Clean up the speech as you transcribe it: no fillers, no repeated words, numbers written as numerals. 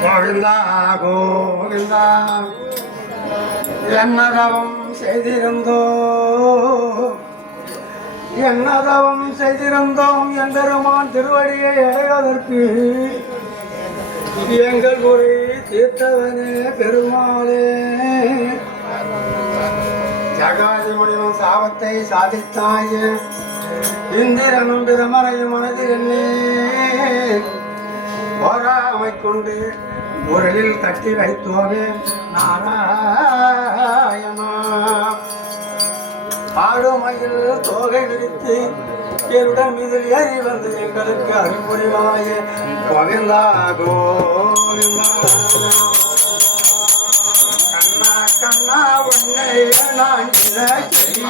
கோவிந்தா கோவிந்தா என்னதவம் செய்திருந்தோம் எம்பெருமான் திருவடியை அடைவதற்கு எங்கள் குறை தீர்த்தவனே பெருமாளே. ஜகாதி முடிவும் சாபத்தை சாதித்தாயே இந்திரனும் பிரமரையும் மனதில் என்னே போராமை கொண்டு முரலில் கட்டி வைத்தோமே நாராயணா. ஆடுமையில் தோகை விரித்து என்னுடன் மீதில் ஏறி வந்து எங்களுக்கு அருள்புரிவாய கோவிந்தா கோவிந்தா. கண்ணா கண்ணா உன்னை நான் சொல்லி